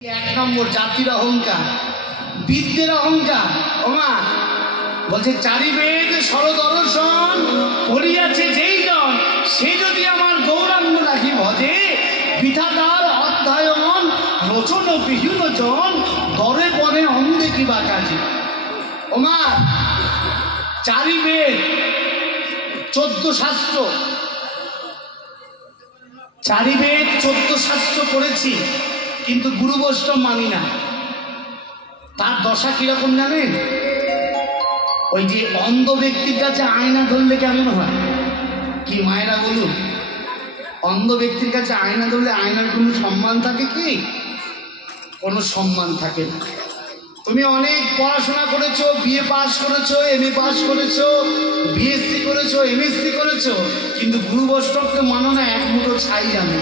এক নম্বর জাতির অহংকার, বিদ্যের অহংকার। ওমা বলছে চারি বেদ সরদর্শন করিয়াছে যেই জন, সে যদি আমার গৌরাঙ্গ নাহি ভজে, বৃথা তার অধ্যয়ন লোচন বিহীন জন, দরে পরে অন্ধে কিবা কাজে। ওমা চারি বেদ 14 শাস্ত্র, চারি বেদ 14 শাস্ত্র পড়েছি, কিন্তু গুরু বৈষ্ণব মানি না। তার দশা কিরকম জানেন? ওই যে অন্ধ ব্যক্তির কাছে আয়না ধরলে কেমন হয়, কি মায়েরা বলুন? অন্ধ ব্যক্তির কাছে আয়না ধরলে আয়নার কোনো সম্মান থাকে কি? কোনো সম্মান থাকে না। তুমি অনেক পড়াশোনা করেছো, বিএ পাস করেছো, এমএ পাস করেছো, বিএসসি করেছো, এমএসসি করেছো, কিন্তু গুরু বৈষ্ণবকে মানো না, এক মুঠো ছাই জানে।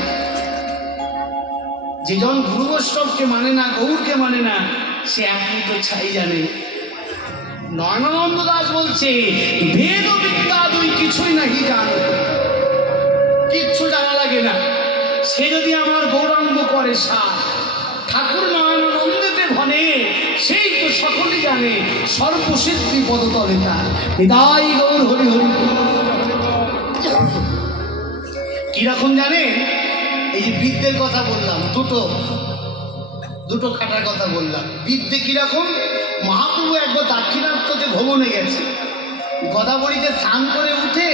যেজন গুরু বৈষ্ণবকে মানে না, গৌরকে মানে না, সে এক মুঠো ছাই জানে। নয়নানন্দ দাস বলছে বেদ বিদ্যা দুই কিছুই নাকি জানো, কিচ্ছু জানা লাগে না। সে যদি আমার গৌরাঙ্গ করে সার, ঠাকুর নয়নানন্দেতে ভনে, সেই তো সকলেই জানে, সর্বসিদ্ধি পদতলে তার। হৃদয় গৌর হরি হরি। কিরকম জানে? এই যে বিদ্যের কথা বললাম, দুটো খাটার কথা বললাম। বিদ্যে কিরকম? মহাপ্রভু একবার দাক্ষিণাত্যতে ভ্রমণে গেছে, গদাবরীতে স্নান করে উঠে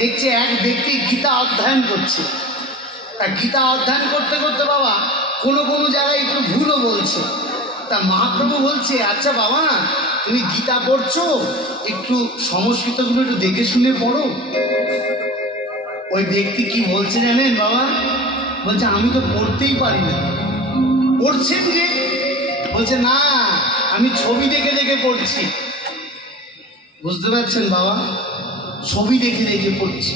দেখছে এক ব্যক্তি গীতা অধ্যয়ন করছে। তা গীতা অধ্যয়ন করতে করতে বাবা কোনো কোনো জায়গায় একটু ভুলও বলছে। তা মহাপ্রভু বলছে, আচ্ছা বাবা তুমি গীতা পড়ছো, একটু সংস্কৃতগুলো একটু দেখে শুনে পড়ো। ওই ব্যক্তি কি বলছে জানেন বাবা? বলছে আমি তো পড়তেই পারি না। পড়ছেন যে? বলছে না, আমি ছবি দেখে দেখে পড়ছি। বুঝতে পারছেন বাবা? ছবি দেখে দেখে পড়ছি।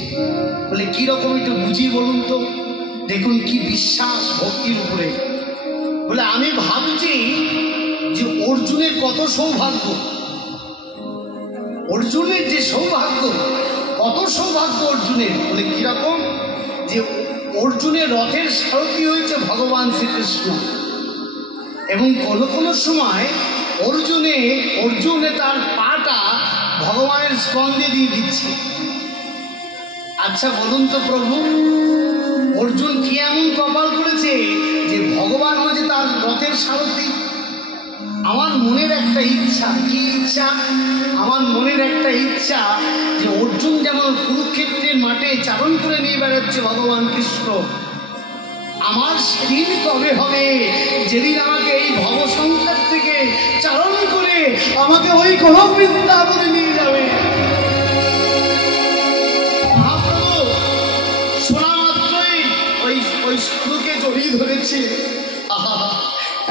বলে কিরকম একটু বুঝিয়ে বলুন তো। দেখুন কি বিশ্বাস ভক্তির উপরে। বলে আমি ভাবছি যে অর্জুনের কত সৌভাগ্য, অর্জুনের যে সৌভাগ্য, কত সৌভাগ্য অর্জুনের। বলে কিরকম? যে অর্জুনের রথের সারথি হয়েছে ভগবান শ্রীকৃষ্ণ, এবং কোনো কোনো সময় অর্জুনে তার পাটা ভগবানের স্কন্ধে দিয়ে দিচ্ছে। আচ্ছা বলুন তো প্রভু, অর্জুন কি এমন কপাল করেছে যে ভগবান হয়েছে তার রথের সারথি? আমার মনের একটা ইচ্ছা, কি ইচ্ছা? আমার মনের একটা ইচ্ছা যে অর্জুন যেমন কুরুক্ষেত্রের মাঠে চারণ করে নিয়ে বেড়াচ্ছে ভগবান কৃষ্ণ, আমার সেদিন কবে হবে যেদিন আমাকে এই ভব সংসার থেকে চারণ করে আমাকে ওই গোলক বৃন্দাবনে নিয়ে যাবে। মহাপ্রভু শোনা মাত্রই ওই সাধুকে জড়িয়ে ধরেছে। আহা,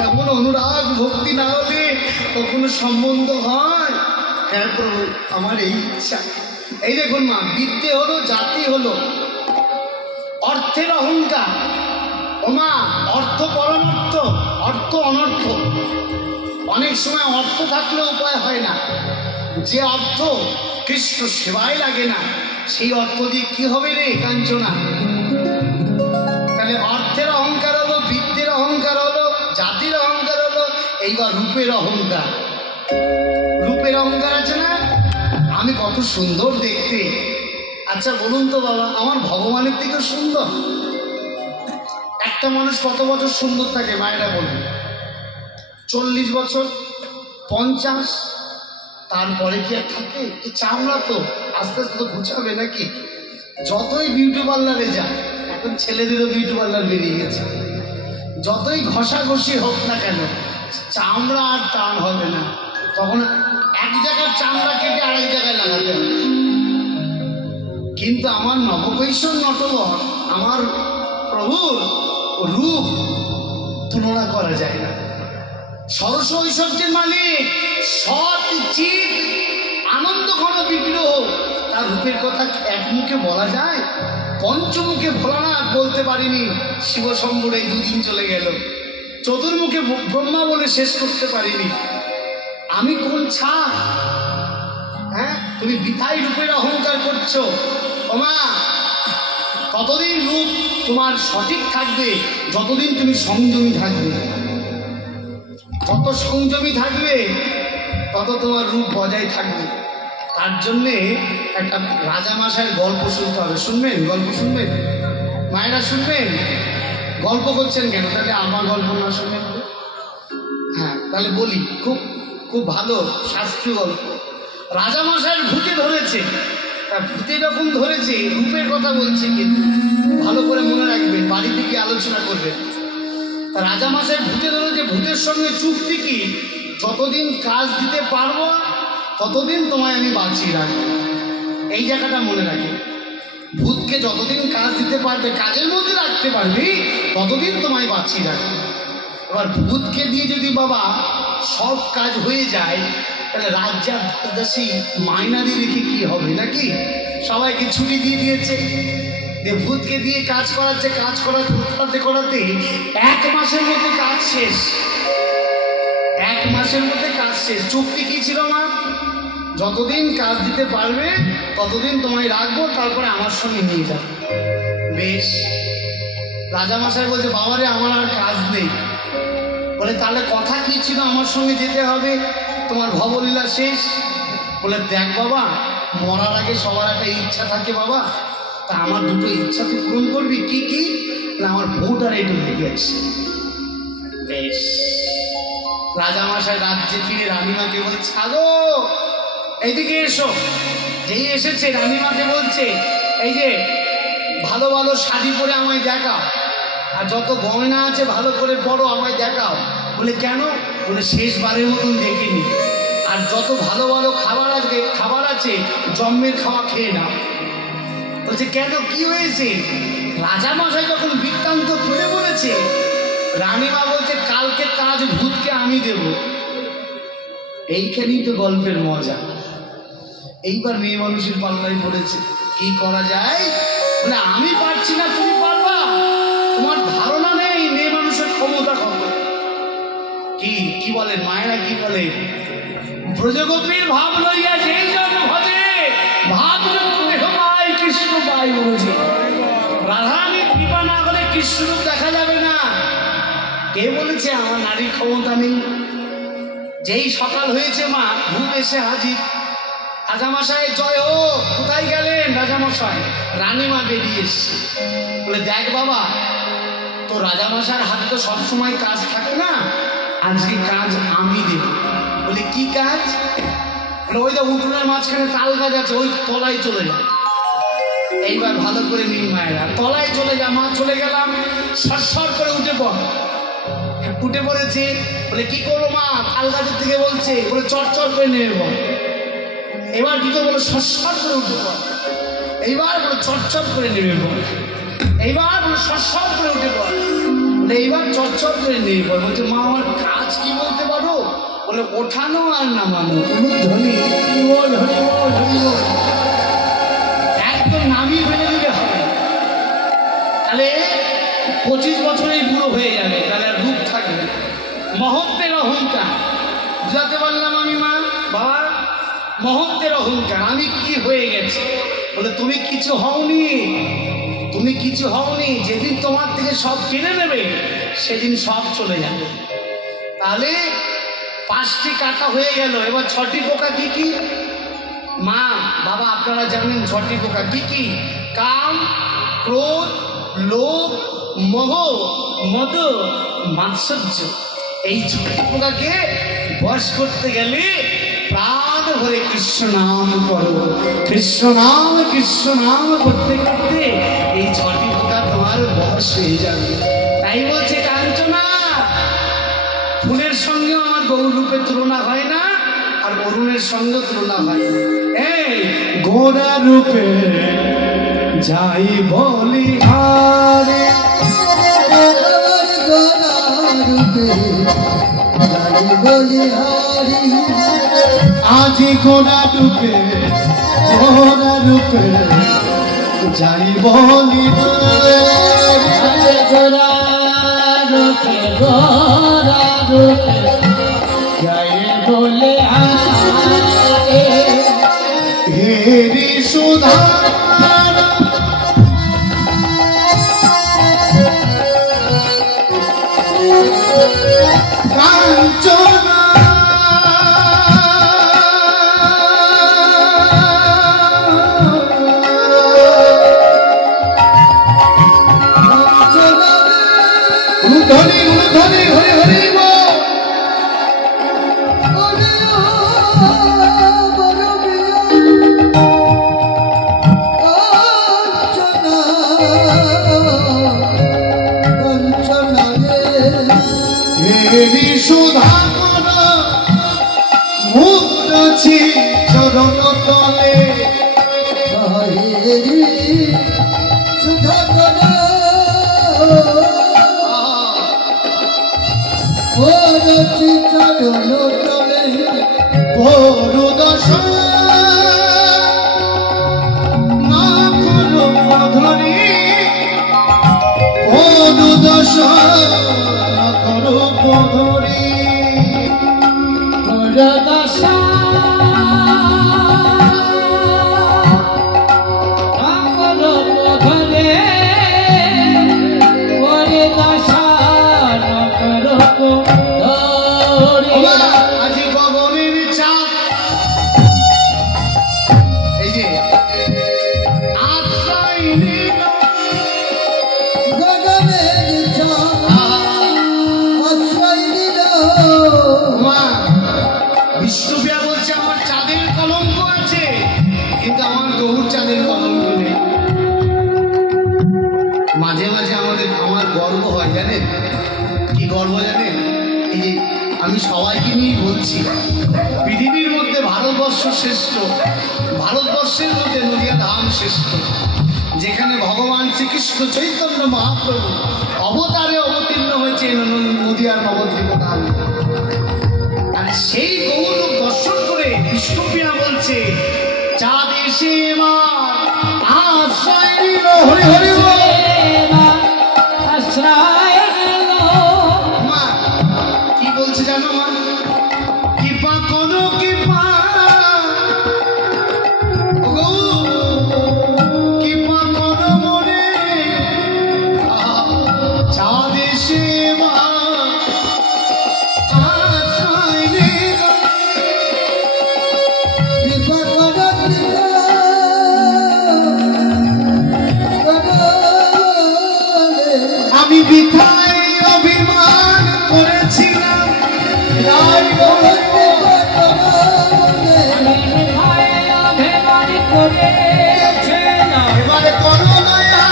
এমন অনুরাগ ভক্তি না হলে কখনো সম্বন্ধ হয়? হ্যাঁ প্রভু, আমার এই ইচ্ছা। এই দেখুন মা, বিদ্যে হলো, জাতি হলো, অর্থের অহংকার। ওমা অর্থ পরমার্থ, অর্থ অনর্থ। অনেক সময় অর্থ থাকলে উপায় হয় না। যে অর্থ কৃষ্ণ সেবায় লাগে না, সেই অর্থ দিয়ে কি হবে রে কাঞ্চনা? তাহলে অর্থের অহংকার হলো, বিদ্যের অহংকার হলো, জাতির অহংকার হলো, এইবার রূপের অহংকার। রূপের অহংকার আছে না, আমি কত সুন্দর দেখতে। আচ্ছা বলুন তো বাবা, আমার ভগবানের থেকে সুন্দর? একটা মানুষ কত বছর সুন্দর থাকে মায়েরা বলুন? 40 বছর, 50, তারপরে কি আর থাকে? এই চামড়া তো আস্তে আস্তে তো ঘুচাবে নাকি? যতই বিউটি পার্লারে যায়, এখন ছেলেদেরও বিউটি পার্লার বেরিয়ে গেছে, যতই ঘষাঘষি হোক না কেন, চামড়া আর টান হবে না। তখন এক জায়গার চামড়া কেটে আরেক জায়গায় লাগাতে হবে। কিন্তু আমার নবকৈশোর নটবর, আমার প্রভুর রূপ তুলনা করা যায় না। সরস ঐশ্বর্যের মালিক, সৎ চিত আনন্দ ঘন বিগ্রহ, তার রূপের কথা এক মুখে বলা যায়? পঞ্চমুখে ভোলানাথ বলতে পারিনি, শিবশম্ভুর এই 2 দিন চলে গেল। চতুর্মুখে ব্রহ্মা বলে শেষ করতে পারিনি। আমি কোন ছাড়? হ্যাঁ, তুমি বৃথাই রূপের অহংকার করছো। ওমা ততদিন রূপ তোমার সঠিক থাকবে যতদিন তুমি সংযমী থাকবে। যত সংযমী থাকবে তত তোমার রূপ বজায় থাকবে। তার জন্যে একটা রাজামশাইয়ের গল্প শুনতে হবে। শুনবেন? গল্প শুনবেন? মায়েরা শুনবেন? গল্প করছেন কেন? তাহলে আমার গল্প না শুনবেন? হ্যাঁ, তাহলে বলি। খুব খুব ভালো শাস্ত্রীয় গল্প। রাজামশাইয়ের ভূতে ধরেছে। তা ভূতে যখন ধরেছে, রূপের কথা বলছে, কিন্তু ভালো করে মনে রাখবেন, বাড়িতে গিয়ে আলোচনা করবেন। তা রাজামশাই ভূতে ধরেছে, ভূতের সঙ্গে চুক্তি কি, যতদিন কাজ দিতে পারবো ততদিন তোমায় আমি বাঁচিয়ে রাখবো। এই জায়গাটা মনে রাখে। ভূতকে যতদিন কাজ দিতে পারবে, কাজের মধ্যে রাখতে পারবি, ততদিন তোমায় বাঁচিয়ে রাখবে। এবার ভূতকে দিয়ে যদি বাবা সব কাজ হয়ে যায়, তাহলে রাজ্জার দাসী মাইনা দিয়ে রেখে কি হবে নাকি? সবাইকে ছুটি দিয়ে দিয়েছে, ভূতকে দিয়ে কাজ করাচ্ছে। কাজ করাতে করাতে 1 মাসের মধ্যে কাজ শেষ। 1 মাসের মধ্যে কাজ শেষ। চুক্তি কি ছিল মা? যতদিন কাজ দিতে পারবে ততদিন তোমায় রাখবো, তারপরে আমার সঙ্গে নিয়ে যাবো। বেশ। রাজামশাই বলছে, বাবারে আমার আর কাজ নেই। বলে, তাহলে কথা কি ছিল? আমার সঙ্গে যেতে হবে, তোমার ভবলীলা শেষ। বলে, দেখ বাবা, মরার আগে সবার একটা ইচ্ছা থাকে বাবা, তা আমার দুটো ইচ্ছা তুই পূরণ করবি। কি কি? না, আমার বউটার একটু লেগে আছে। বেশ। রাজামশাই রাজ্যে ফিরে রানীমাকে বলছে, আগো এইদিকে এসো। যেই এসেছে রানীমাকে বলছে, এই যে ভালো ভালো শাড়ি পরে আমায় দেখাও, আর যত গয়না আছে ভালো করে পরো, আমায় দেখাও। বলে, কেন? বলে, শেষবারের মতন দেখিনি। আর যত ভালো ভালো খাবার আছে জন্মের খাওয়া খেয়ে নাও। বলছে, কেন, কি হয়েছে? রাজামশাই যখন বৃত্তান্ত খুলে বলেছে, রানীমা বলছে, কালকে কাজ ভূতকে আমি দেব। এইখানেই তো গল্পের মজা। এইবার মেয়ে মানুষের পাল্লায় পড়েছে, কি করা যায়? বলে, আমি পারছি না, তুমি পারবা? তোমার ধারণা নেই মেয়ে মানুষের ক্ষমতা কত। কি বলেন মায়েরা? কি বলে? ব্রজগোপীর ভাব লইয়া যেই জন ভজে, ভাব ভাই কৃষ্ণ পাই বলছে। রাধারানীর কৃপা না হলে কৃষ্ণরূপ দেখা যাবে না। কে বলেছে আমার নারীর ক্ষমতা নেই? যেই সকাল হয়েছে মা, ভূত এসে হাজির। রাজামশাই জয় হোক। কোথায় গেলেন রাজামশাই? রানীমা বেরিয়ে এসছে। বলে, দেখ বাবা, তো রাজামশাইয়ের হাতে তো সবসময় কাজ থাকে না, আজকে কাজ আমি দেব। বলে, কি কাজ? বলে, ওই যে উঠোনের মাঝখানে তাল গাছ আছে, ওই তলায় চলে যা। এইবার ভালো করে নিন মায়েরা, তলায় চলে যা। মা চলে গেলাম। সর করে উঠে পড়। উঠে পড়েছে। বলে, কি করবো মা? তাল গাছের থেকে বলছে। বলে, চট করে নেমে পড়। এবার কি করবো? বলে, সর করে উঠে পড়। এইবার বলে, চট করে নেমে পড়। এইবার বলে, সর করে উঠে পড়। বলে, এইবার চট করে নেমে পড়। বলছে, মা আমার কাজ কি বলতে পারো? বলে, ওঠানো আর নামানো। একদম নামিয়ে ফেলে দিলে হবে, তাহলে 25 বছরেই বুড়ো হয়ে যাবে, তাহলে আর রূপ থাকবে। মহত্বের অহংকার বুঝাতে পারলাম আমি মা? বাবা, মহত্বের অহংকার। আমি কি হয়ে গেছি? বলে, তুমি কিছু হওনি, তুমি কিছু হওনি। যেদিন তোমার থেকে সব কেড়ে নেবে, সেদিন সব চলে যাবে। তাহলে 5টি কাটা হয়ে গেল। এবার 6টি পোকা কি কি? মা বাবা আপনারা জানেন 6টি পোকা কি কি? কাম, ক্রোধ, লোভ, মোহ, মদ, মাৎসর্য। এই 6টি পোকাকে বশ করতে গেলে প্রাণ ভরে কৃষ্ণ নাম করো। কৃষ্ণ নাম করতে করতে এই 6টি পোকা তোমার বশ হয়ে যাবে। তাই বলছে কাঞ্চনা, ফুলের সঙ্গেও আমার গৌর রূপের তুলনা হয় না, আর অরুণের সঙ্গে তুলনা হয় না। এই গোরা রূপে যাই বলি আরে, গোরা রূপে যাই বলি হারি। আজি গোরা রূপে যাই বলি গোরা রূপে যাই বলে হেরি সুধার কাঞ্চনা ধ্বনি হরি হরি সুধা মুক্ত আছি চরণ তলে সুধা চরণ তলে বড় দশা না করো ধরি বড় দশা না করো ধরি বড় দশা বিষ্ণুপ্রিয়া বলছে আমার চাঁদের কলঙ্ক আছে, কিন্তু আমার গৌর চাঁদের কলঙ্ক নেই। মাঝে মাঝে আমার গর্ব হয়, জানেন কি গর্ব জানেন? এই যে আমি সবাইকে নিয়ে বলছি, পৃথিবীর মধ্যে ভারতবর্ষ শ্রেষ্ঠ, ভারতবর্ষের মধ্যে নদিয়া ধাম শ্রেষ্ঠ, যেখানে ভগবান শ্রীকৃষ্ণ চৈতন্য মহাপ্রভু অবতারে অবতীর্ণ হয়েছে নদিয়ার নবদ্বীপ ধাম। আর সেই গৌরব দর্শন করে বিষ্ণুপ্রিয়া বলছে চাঁদ এসে আশ্রয় নিল, হরি হরি আশ্রয় নিল। মা কি বলছে জানো মা? কৃপা করো কৃপা, কৃপা করো মনে চাঁদ এসে আমি বৃথায় অভিমান করেছিলাম, এবারে করো দয়া,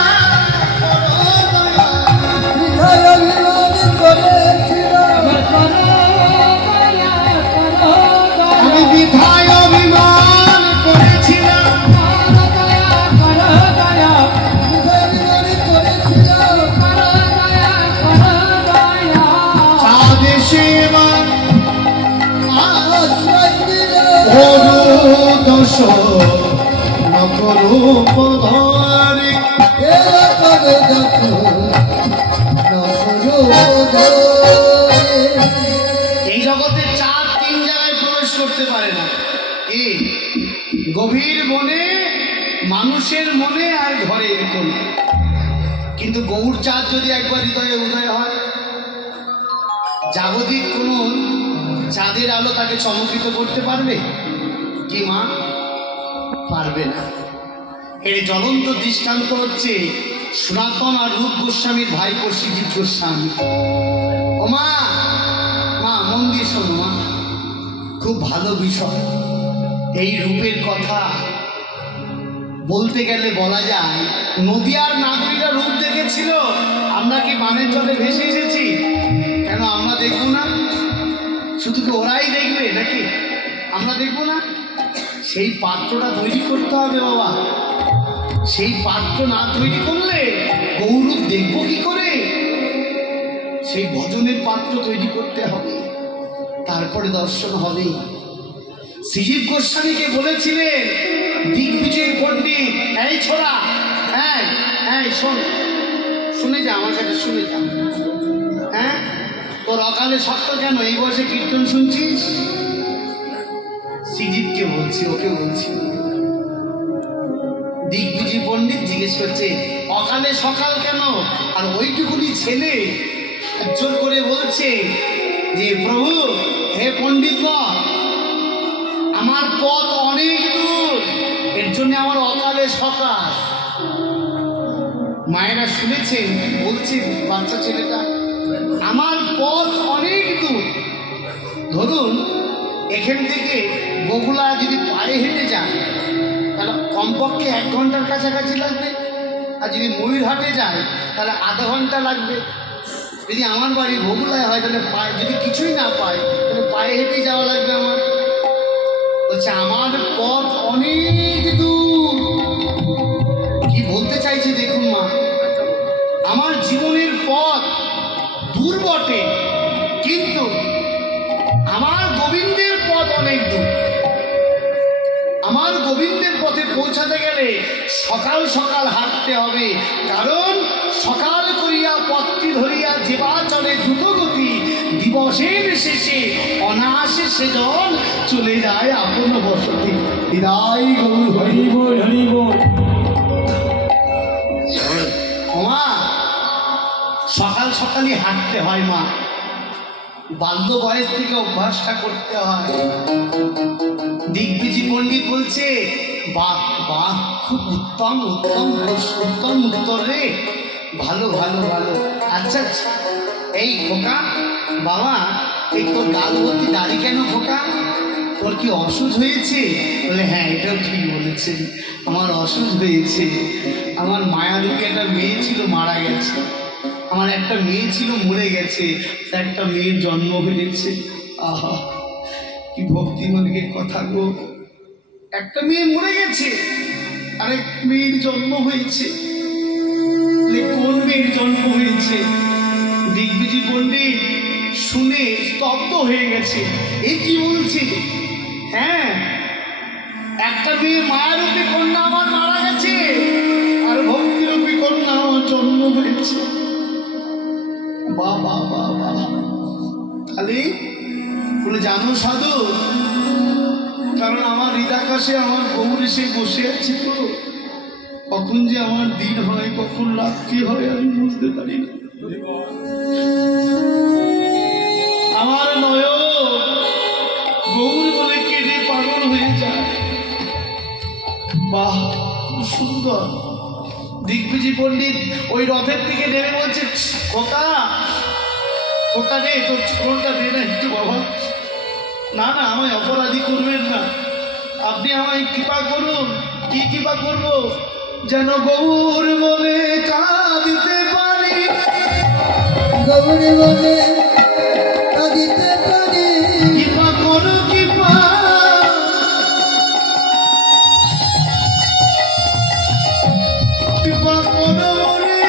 আমি বৃথায় অভিমান করেছিলাম, দোষ নকরু পধারে এই জগতে চাঁদ তিন জায়গায় প্রবেশ করতে পারে না, কি গভীর মনে, মানুষের মনে আর ঘরের কোণে। কিন্তু গৌর চাঁদ যদি একবার হৃদয়ে উদয় হয়, জাগতিক কোন চাঁদের আলো তাকে চমকিত করতে পারবে কি মা? পারবে না। এর জ্বলন্ত দৃষ্টান্ত হচ্ছে সনাতন আর রূপ গোস্বামীর ভাইপো শ্রীজিৎ গোস্বামী। ও মা, মা মন দিয়ে শোনো মা, খুব ভালো বিষয়। এই রূপের কথা বলতে গেলে বলা যায়, নদিয়ার নাগরীরা রূপ দেখেছিল, আমরা কি বানের জলে ভেসে এসেছি? কেন আমরা দেখবো না? শুধু কি ওরাই দেখবে নাকি? আমরা দেখবো না? সেই পাত্রটা তৈরি করতে হবে বাবা। সেই পাত্র না তৈরি করলে গৌরব দেখবো কি করে? সেই ভজনের পাত্র তৈরি করতে হবে, তারপরে দর্শন হবে। শ্রীজিৎ গোস্বামীকে বলেছিলেন দিগ্বিজয় পণ্ডিত, এই ছোড়া, হ্যাঁ হ্যাঁ শোন, শুনে যা আমার কাছে, শুনে যা। হ্যাঁ, তোর অকালে শক্ত কেন? এই বয়সে কীর্তন শুনছিস? শ্রীজিৎকে বলছি, ওকে বলছি। দিগ্বিজয় পণ্ডিত জিজ্ঞেস করছে অকালে সকাল কেন? আর ওইটুকুনি ছেলে জোর করে বলছে যে প্রভু, হে পণ্ডিত, আমার পথ অনেক দূর, এর জন্য আমার অকালে সকাল। মায়েরা শুনেছেন বলছে বাচ্চা ছেলেটা, আমার পথ অনেক দূর। ধরুন এখান থেকে বগুলা যদি পায়ে হেঁটে যান তাহলে কমপক্ষে 1 ঘন্টার কাছাকাছি লাগবে, আর যদি ময়ূরহাটে যায় তাহলে আধা ঘন্টা লাগবে। যদি আমার বাড়ি বগুলায় হয় তাহলে পায়ে, যদি কিছুই না পাই তাহলে পায়ে হেঁটে যাওয়া লাগবে আমার। বলছে আমার পথ অনেক দূর। কি বলতে চাইছে দেখুন মা, আমার জীবনের পথ দূর বটে, কিন্তু আমার গোবিন্দের পথ অনেক দূর। আমার গোবিন্দের পথে পৌঁছাতে গেলে সকাল সকাল হাঁটতে হবে, কারণ সকাল করিয়া পথটি ধরিয়া যেবা চলে দ্রুত গতি, দিবসের শেষে অনায়াসে সেজন চলে যায় আপন বসতি। হৃদয় গৌর হরি বল, হরি বল। মা, সকাল সকালই হাঁটতে হয় মা, বাল্য বয়স থেকে অভ্যাসটা করতে হয়। দিগ্বিজয় পণ্ডিত বলছে, বাহ বাহ, খুব উত্তম উত্তম উত্তম উত্তর রে, ভালো ভালো ভালো। আচ্ছা আচ্ছা, এই খোকা বাবা, এই তোর গাল ভর্তি দাড়ি কেন খোকা? তোর কি অসুখ হয়েছে? বলে হ্যাঁ, এটাও ঠিক বলেছে, আমার অসুখ হয়েছে। আমার মায়ারূপে একটা মেয়ে ছিল, মারা গেছে। আমার একটা মেয়ে ছিল, মরে গেছে। একটা মেয়ের জন্ম হয়েছে। আহা, কি ভক্তিমার্গের কথা গো। একটা মেয়ে মরে গেছে, আরেক মেয়ের জন্ম হয়েছে। কোন মেয়ের জন্ম হয়েছে? দিগ্বিজয় পণ্ডিত শুনে স্তব্ধ হয়ে গেছে। এই কি বলছে? হ্যাঁ, একটা মেয়ে মায়ারূপী কন্যা আমার মারা গেছে, আর ভক্তিরূপী কন্যা আমার জন্ম হয়েছে। বাবা বাবা, খালি বলে জানো সাধু, কারণ আমার হৃদাকাশে আমার গৌর এসে বসে আছে তো, কখন যে আমার দিন হয় কখন রাত্রি হয় আমি বুঝতে পারি না। আমার নয় গৌর বলে কেঁদে পাগল হয়ে যায়। বাহ, খুব সুন্দর। দিগ্বিজয় পণ্ডিত ওই রথের দিকে নেমে বলছে, খোকা খোকা রে, তোর চরণটা দে না একটু বাবা। না না, আমায় অপরাধী করবেন না, আপনি আমায় কৃপা করুন। কি কৃপা করব? যেন গৌর বলে কাঁদিতে পারি, গৌর বলে কাঁদিতে পারি। কৃপা করো কৃপা, কৃপা করো রে।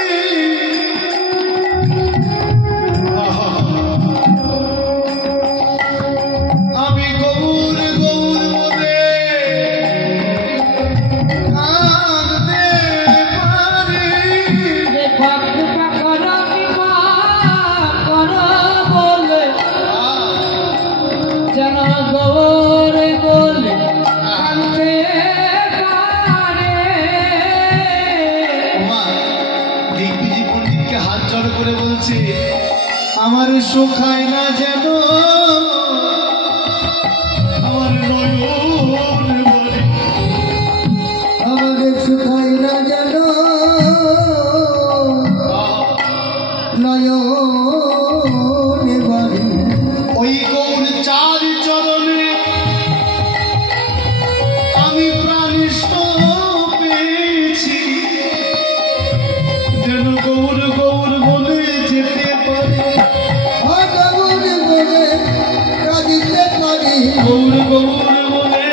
আমি গৌর গৌর বলে কাঁদতে পারি। কৃপা করো, কৃপা করো বলে যেন গৌর বলে কাঁদতে পারে। দিগ্বিজয় পণ্ডিতকে হাত জড়ো করে বলছে, আমার শোখায় না যেন আমার নয়ন বলে, আমাদের শোখায় না যেন নয়ন বলে। ওই গৌর চার চরণে আমি প্রাণিষ্ট পেয়েছি, যেন গৌর গৌর বলে যেতে পারে, গৌর বলে কাঁদিতে পারি, গৌর গৌর বলে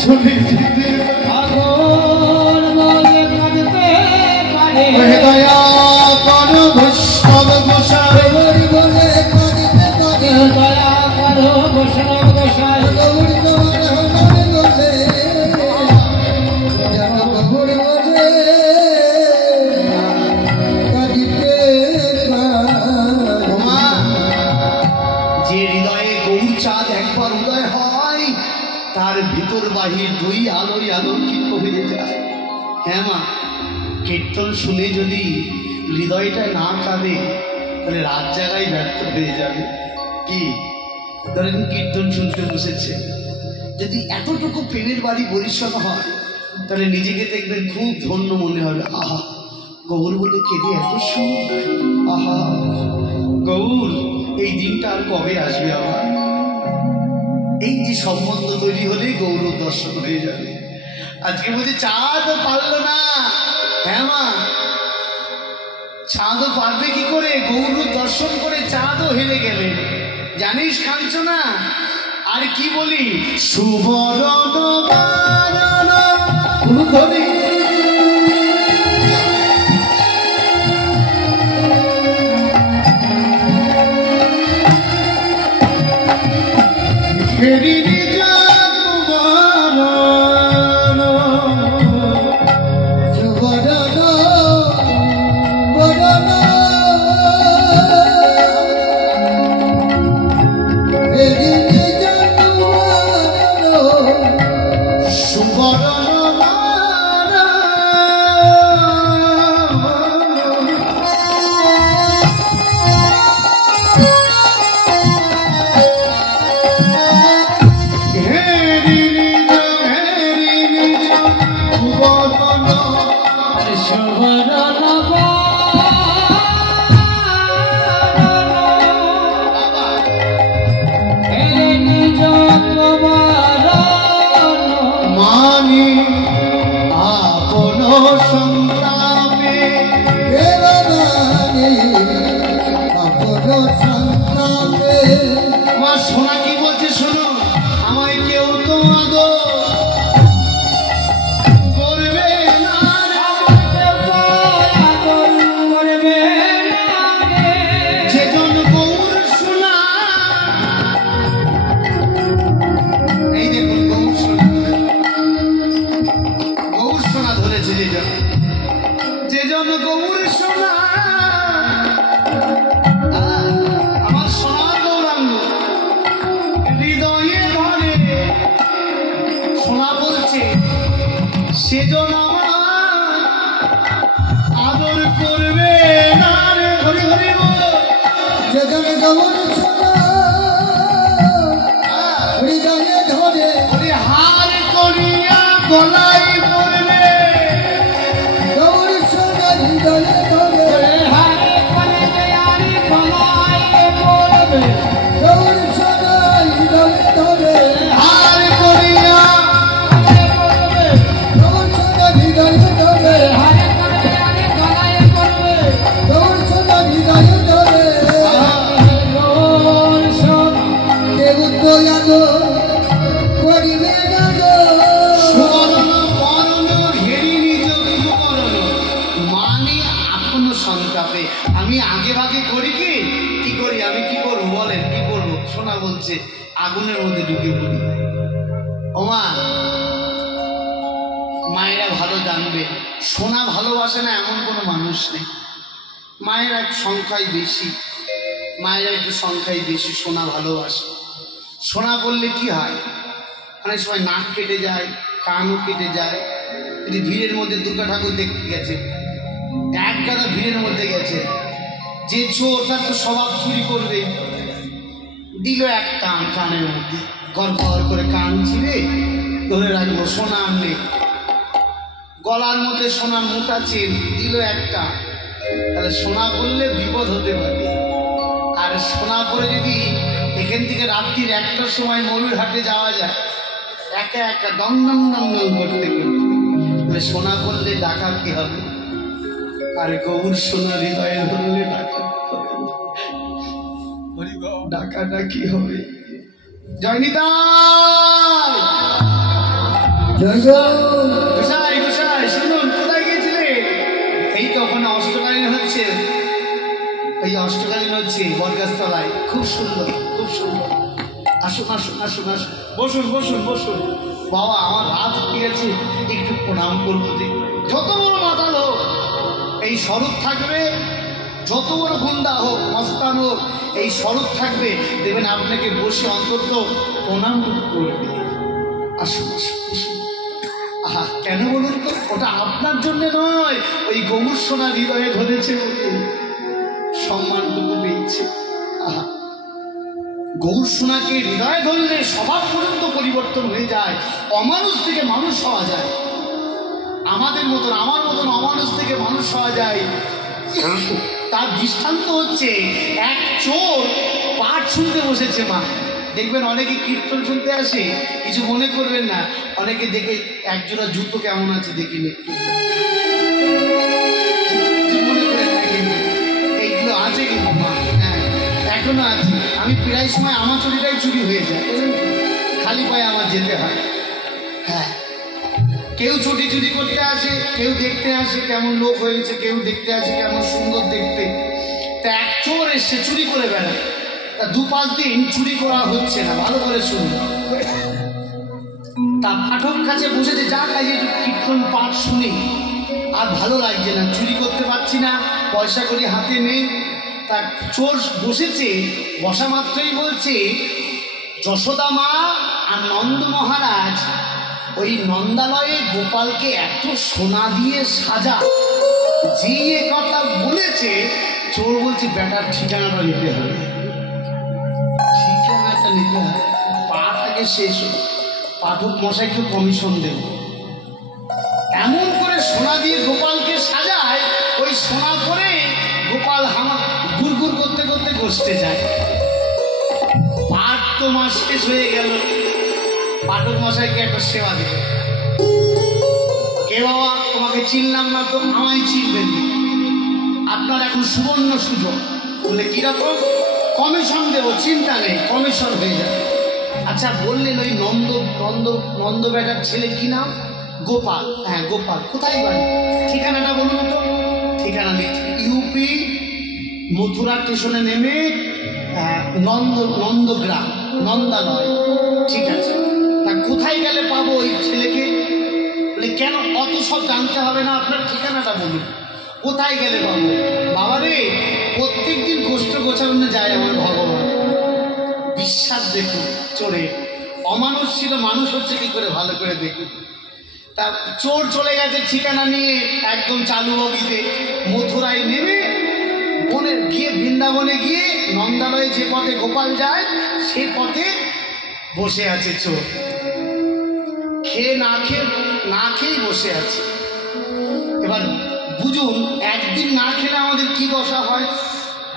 চলে যেতে গৌর বলে কাঁদতে পারে। দয়া করো বৈষ্ণব গোসাই, গৌর বলে কাঁদিতে পারে। দয়া করো বৈষ্ণব গোসাই, গৌর তোমার হরি বলে যেন গৌর বলে কাঁদিতে পারে। যে হৃদয়ে গৌর চাঁদ একবার উদয় হয়, তার ভিতর বাহির দুই আলোয় আলোকিত হয়ে যায়। হ্যাঁ মা, কীর্তন শুনে যদি হৃদয়টা না কাঁদে তাহলে রাত জাগাই ব্যর্থ হয়ে যাবে। কি ধরেন কীর্তন শুনতে বসেছে, যদি এতটুকু প্রেমের বাড়ি পরিশ্রম হয় তাহলে নিজেকে দেখবেন খুব ধন্য মনে হবে। আহা, গৌর বলে কেঁদে এত সুখ, আহা গৌর, এই দিনটা আর কবে আসবে আমার? এই যে সম্বন্ধ তৈরি হলে গৌর দর্শন হয়ে যাবে। আজকে বলছি চাঁদও পারল না। হ্যাঁ মা, চাঁদও পারবে কি করে? গৌর দর্শন করে চাঁদও হেরে গেলেন। জানিস কাঞ্চনা, আর কি বলি, সুবরণ ধরি ফেরি সোনা কি বলছে শোনো, আমায় কেউ তো আদর করবে না, যেজন গৌর সোনা। এই দেখুন গৌর সোনা, গৌর সোনা ধরেছে যেজন গৌর সোনা। সেজন আদর করবে না রে, হরি হরি বল, যেজন গৌর সোনা হৃদয়ে ধরে হার করিয়া গলায় পড়বে, গৌর সোনা হৃদয়ে ধরে হার করিয়া গলায় পড়বে, গৌর সোনা হৃদয়ে ধরে হার করিয়া আমি আগে ভাগে করি কি করি, আমি কি করবো বলেন, কি করবো? সোনা বলছে আগুনের মধ্যে ঢুকে পড়ি। ওমা, মায়েরা ভালো জানবে, সোনা ভালোবাসে না এমন কোনো মানুষ নেই। মায়েরা একটু সংখ্যাই বেশি, মায়েরা একটু সংখ্যাই বেশি সোনা ভালোবাসে। সোনা বললে কি হয়, অনেক সময় নাক কেটে যায়, কানও কেটে যায়। যদি ভিড়ের মধ্যে দুর্গা ঠাকুর দেখতে গেছে, এক গাদা ভিড়ের মধ্যে গেছে, যে চোর তার তো স্বভাব চুরি করবে, দিল এক কান কানের মধ্যে, গড় করে কান ছিঁড়ে ধরে রাখবো, সোনা আনলে গলার মধ্যে সোনার মোটা চেন দিল একটা, তাহলে সোনা বললে বিপদ হতে পারে। আর সোনা পরে যদি এখান থেকে রাত্রির 1টার সময় ময়ূর হাটে যাওয়া যায়, একা একা দম দম দম দম করতে করতে, তাহলে সোনা করলে ডাকাত কি হবে? আর গৌর সোনা হৃদয়ে ধরলে ডাকাটা কি হবে? শুনুন, কোথায় গিয়েছিলে? এই তো ওখানে অষ্টকালীন হচ্ছে, এই অষ্টকালীন হচ্ছে বরগাছতলায়, খুব সুন্দর, খুব সুন্দর। আসুন আসুন আসুন আসুন, বসুন বসুন বসুন। বাবা, আমার রাত ঠিক আছে, একটু প্রণাম করবো। যত বড় মাতাল হোক এই স্বরূপ থাকবে, যত বড় গুন্ডা হোক, মস্তান হোক, এই স্বরূপ থাকবে, দেখবেন আপনাকে বসে অন্তত প্রণাম করবে। আসুন আসুন আসুন। আহা, কেন বলুন তো? ওটা আপনার জন্য নয়, ওই গৌর সোনা হৃদয়ে ধরেছে বলে সম্মানটুকু গৌর সোনাকে হৃদয়ে ধরলে স্বভাব পর্যন্ত পরিবর্তন হয়ে যায়, অমানুষ থেকে মানুষ হওয়া যায়। আমাদের মতন, আমার মতন অমানুষ থেকে মানুষ হওয়া যায়। তার দৃষ্টান্ত হচ্ছে এক চোর পাঠ শুনতে বসেছে। মা দেখবেন অনেকে কীর্তন শুনতে আসে, কিছু মনে করবেন না, অনেকে দেখে একজোড়া জুতো কেমন আছে দেখিনি একটু, মনে করেন না কিন্তু এইগুলো আছে কিন্তু মা, হ্যাঁ এখনো আছে। আমি প্রায় সময় আমার চুরিটাই চুরি হয়ে যায়, খালি পায়ে আমার যেতে হয়। হ্যাঁ, কেউ ছুটি চুরি করতে আসে, কেউ দেখতে আসে কেমন লোক হয়েছে, কেউ দেখতে আসে কেমন সুন্দর দেখতে। তা এক চোর এসছে চুরি করে বেড়ায়, তা 2-5 দিন চুরি করা হচ্ছে না, ভালো করে শুনুন। তা পাঠক কাছে বসেছে, যা কাজে একটু কীর্তন পাঠ শুনি, আর ভালো লাগছে না, চুরি করতে পারছি না, পয়সা করি হাতে নেই। তা চোর বসেছে, বসা মাত্রই বলছে, যশোদা মা আর নন্দ মহারাজ ওই নন্দালয়ে গোপালকে এত সোনা দিয়ে সাজা, যে কথা বলেছে, চোর বলছে বেটার ঠিকানাটা নিতে হবে, ঠিকানাটা নিতে হবে, পাঠ আগে শেষ হোক, পাঠক মশাইকে কমিশন দেব। এমন করে সোনা দিয়ে গোপালকে সাজায়, ওই সোনা করে গোপাল গুড়গুড় করতে করতে বসতে যায়। পাঠ তো মাস শেষ হয়ে গেল, পাঠক মশাইকে একটা সেবা দিল, কে বাবা তোমাকে চিনলাম না তো, আমায় চিনবেন, আপনার এখন সুবর্ণ সুযোগ। বলে কিরকম? কমিশন দেবো, চিন্তা নেই, কমিশন হয়ে যাবে। আচ্ছা বললেন ওই নন্দ বেটার ছেলে কি নাম? গোপাল। হ্যাঁ গোপাল, কোথায় বাড়ি? ঠিকানাটা বলুন তো। ঠিকানা দিচ্ছি, ইউপি মথুরা স্টেশনে নেমে নন্দগ্রাম, নন্দালয়। ঠিক আছে, তা কোথায় গেলে পাবো ওই ছেলেকে? বলে কেন, অত সব জানতে হবে না, আপনার ঠিকানাটা বলুন, কোথায় গেলে পাবো? বাবা রে, প্রত্যেক দিন গোষ্ঠ গোছানো যায় আমার ভগবান। বিশ্বাস দেখুন চোরে, অমানুষ ছিল, মানুষ হচ্ছে কি করে ভালো করে দেখুন। তা চোর চলে গেছে ঠিকানা নিয়ে একদম চালু বগিতে, মথুরায় নেমে বৃন্দাবনে গিয়ে নন্দালয়ে যে পথে গোপাল যায় সে পথে বসে আছে চোর। খেয়ে না খেয়েই বসে আছে। এবার বুঝুন, একদিন না খেলে আমাদের কি দশা হয়,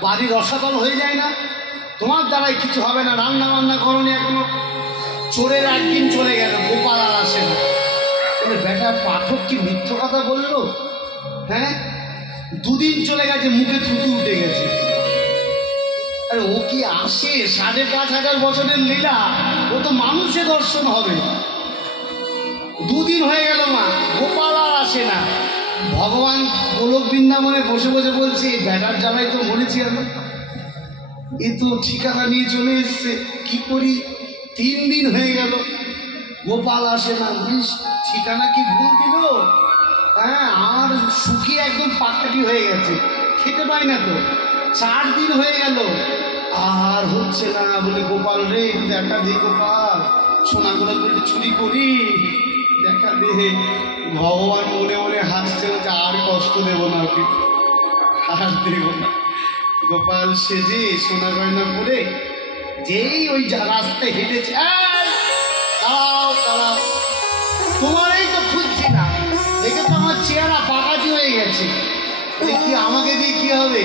বাড়ির রসাতল হয়ে যায় না? তোমার দ্বারাই কিছু হবে না, রান্না বান্না করনি এখনো। চোরের একদিন চলে গেল, গোপাল আর আসে না। বলে বেটা পাঠক কি মিথ্য কথা বললো? হ্যাঁ, 2 দিন চলে গেছে, মুখে থুতু উঠে গেছে। আরে ও কি আসে? 5,500 বছরের লীলা, ও তো মানুষে দর্শন হবে। 2 দিন হয়ে গেল মা, গোপাল আর আসে না। ভগবান গোলক বৃন্দাবনে বসে বসে বলছে, বেটার জ্বালায় তো মরেছি আমি, এ তো ঠিকানা নিয়ে চলে এসছে, কি করি? 3 দিন হয়ে গেল, গোপাল আসে না। বলিস ঠিকানা কি ভুল দিল? হ্যাঁ, আর শুকিয়ে একদম পাটকাটি হয়ে গেছে, খেতে পাই না তো। 4 দিন হয়ে গেল, আর হচ্ছে না। বলে গোপাল রে, দেখা দে গোপাল, সোনাগুলো একটু চুরি করি, দেখা দে। ভগবান মনে মনে হাসছে, আর কষ্ট দেব না ওকে, আর দেব না। গোপাল সেজে সোনা গয়না পরে যেই ওই রাস্তায় হেঁটেছে, দাঁড়াও দাঁড়াও, তোমার এই তো খুঁজছি না, দেখেছো আমার চেহারা পাকাটি হয়ে গেছে, কি আমাকে দিয়ে কি হবে?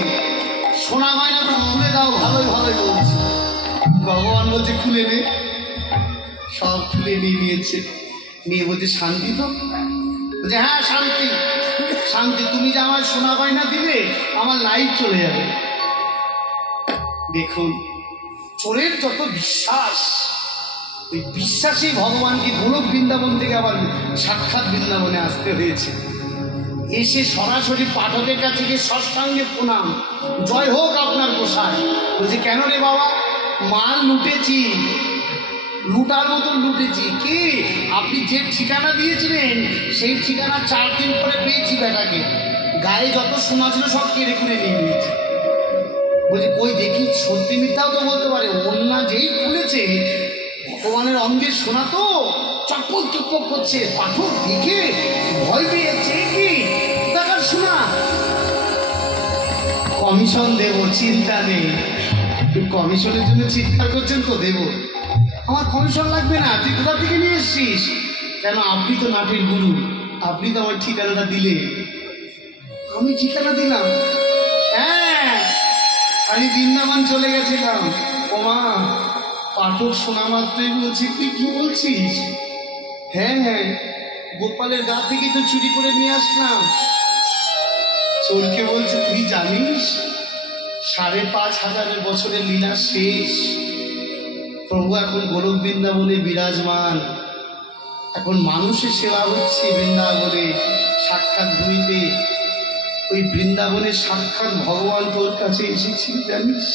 সোনা গয়না তো খুলে দাও, ভালোই ভালোই বলছি। ভগবান বলছে খুলে নে। সব খুলে নিয়েছে, নিয়ে বলছে শান্তি তো? বলছে হ্যাঁ শান্তি, শান্তি। তুমি যে আমার সোনা গয়না দিলে, আমার লাইফ চলে যাবে। দেখুন চোরের যত বিশ্বাস, ওই বিশ্বাসেই ভগবানকে গোলক বৃন্দাবন থেকে আবার সাক্ষাৎ বৃন্দাবনে আসতে হয়েছে। এসে সরাসরি পাঠকের কাছে গিয়ে সৎসঙ্গে প্রণাম, জয় হোক আপনার গোসাই। বলছে কেন রে বাবা? মাল লুটেছি, লুটার মতন লুটেছি। কি? আপনি যে ঠিকানা দিয়েছিলেন সেই ঠিকানা 4 দিন পরে পেয়েছি বেটাকে, গায়ে যত সোনা ছিল সব কেড়ে কুড়ে নিয়ে নিয়েছে। বলছে কই দেখি, সত্যি মিথ্যাও তো বলতে পারে, অন্য যেই খুলেছে ভগবানের অঙ্গের সোনা তো চকপক চকপক করছে। পাঠক দেখে ভয় পেয়েছে, কি দেখার শোনা? কমিশন দেব, চিন্তা নেই। একটু কমিশনের জন্য চিৎকার করছেন তো দেব। আমার কমিশন লাগবে না, তুই কোথা থেকে নিয়ে এসছিস? কেন আপনি তো নাটের গুরু, আপনি তো আমার ঠিকানাটা দিলে। আমি ঠিকানা দিলাম? হ্যাঁ, আমি বৃন্দাবন চলে গেছিলাম। ওমা, পাঠক শোনা মাত্রই বলছি তুই কি বলছিস? হ্যাঁ হ্যাঁ, গোপালের গা থেকে তো চুরি করে নিয়ে আসলাম। চোরকে বলছে তুই জানিস 5,500 বছরের লীলা শেষ, প্রভু এখন গোলক বৃন্দাবনে বিরাজমান, এখন মানুষের সেবা হচ্ছে বৃন্দাবনে সাক্ষাৎ ভূমিতে। ওই বৃন্দাবনের সাক্ষাৎ ভগবান তোর কাছে এসেছি জানিস?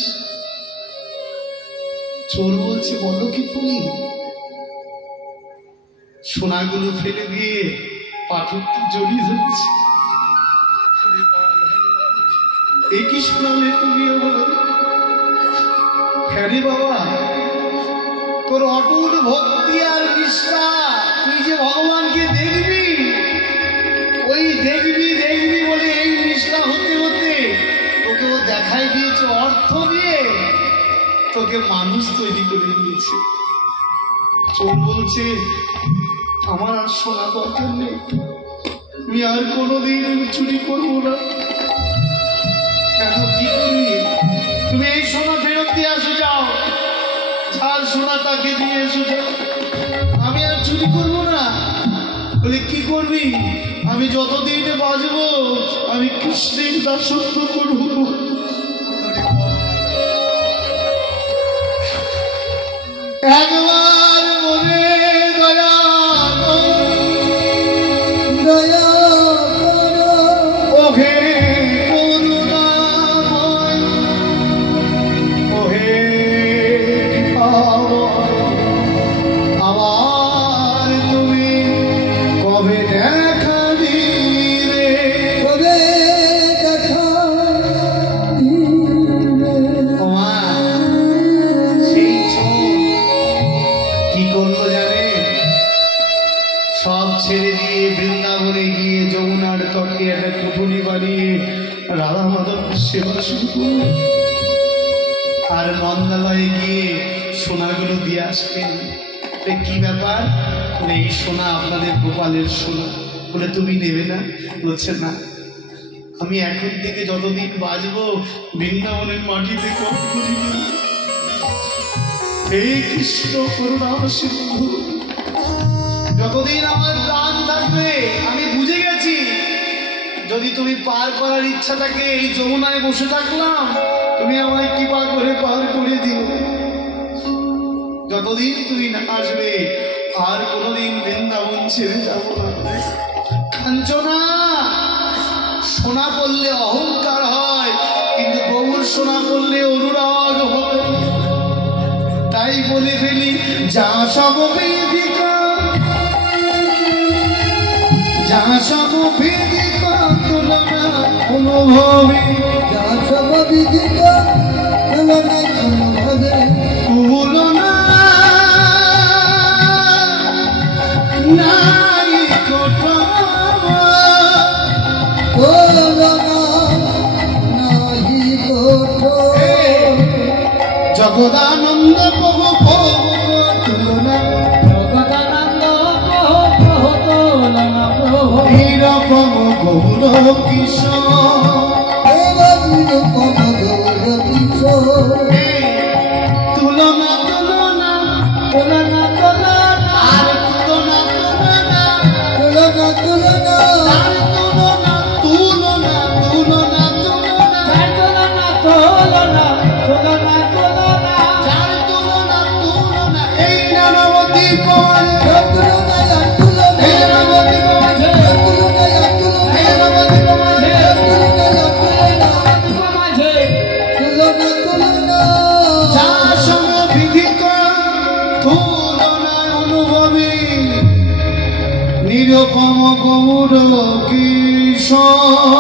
চোর বলছে বলো কি তুমি? সোনাগুলো ফেলে দিয়ে পাঠককে জড়িয়ে ধরছে। এই কি শোনালে তুমি আমার? হ্যাঁ রে বাবা, তোর অটুট ভক্তি আর নিষ্ঠা, তুই যে ভগবানকে দেখবি, ওই দেখবি দেখবি বলে এই নিষ্ঠা হতে হতে তোকে ও দেখাই দিয়েছে, অর্থ দিয়ে তোকে মানুষ তৈরি করে দিয়েছে। চোর বলছে আমার আর সোনা দরকার নেই, আমি আর কোনোদিন চুরি করবো না। কেন, কি করবি? তুমি এই সোনা ফেরত দিয়ে আসো, যাও, যার সোনা তাকে দিয়ে এসো, যাও, আমি আর চুরি করবো না। বলে কি করবি? আমি যতদিন বাঁচবো আমি কৃষ্ণের দাসত্ব করবো। একবার মনে দয়া দয়া ওহে করুণাময়, ওহে আমার তুমি কবে দেখা দিবে, কবে দেখা দিবে। সেই কি করলো জানে? সব ছেড়ে দিয়ে বৃন্দাবনে গিয়ে যমুনার তটে একটা কুঠুরি বানিয়ে রাধা মাধব সেবা শুরু করল। আর নন্দালয়ে গিয়ে সোনাগুলো দিয়ে আসতেন। কি ব্যাপার? এই সোনা আপনাদের গোপালের সোনা। বলে তুমি নেবে না? বলছে না, আমি এখন থেকে যতদিন বাঁচবো বৃন্দাবনের মাটিতে কম করি। হে কৃষ্ণ করুণা সিন্ধু, যতদিন আমার প্রাণ থাকবে আমি বুঝে গেছি, যদি তুমি পার করার ইচ্ছা থাকে এই যমুনায় বসে থাকলাম, তুমি আমায় কৃপা করে পার করে দিও। যতদিন তুমি না আসবে আর কোনোদিন বৃন্দাবন ছেড়ে যাবো না। কাঞ্চনা, সোনা করলে অহংকার হয়, কিন্তু গৌর সোনা করলে অনুরাগ হয়। তাই বলে ফেলি, যা সব বেদিকা, যা সব বেদিকা তুলনা অনুভবে, যা সব বেদিকা তুলনা অনুভবে, তুলনা নাই কোথাও, তুলনা নাই কোথাও। জগদানন্দ প্রভু তুলনা, জগদানন্দ প্রভু তুলনা, নিরপম গৌর কিশোর, নিরপম গৌর কিশোর। তুলনা তুলনা তুলনা তুলনা আর তুলনা তুলনা তুলনা তুলনা আর তুলনা তুলনা তুলনা তুলনা তুলনা তুলনা তুলনা যার তুলনা তুলনা এই নামবতী পর তুলনা তুলনা এই নামবতী পর তুলনা তুলনা এই নামবতী পর তুলনা তুলনা তুলনা যা সমবিধিত তুলনা অনুভবী, নিরপম গৌর কিশোর।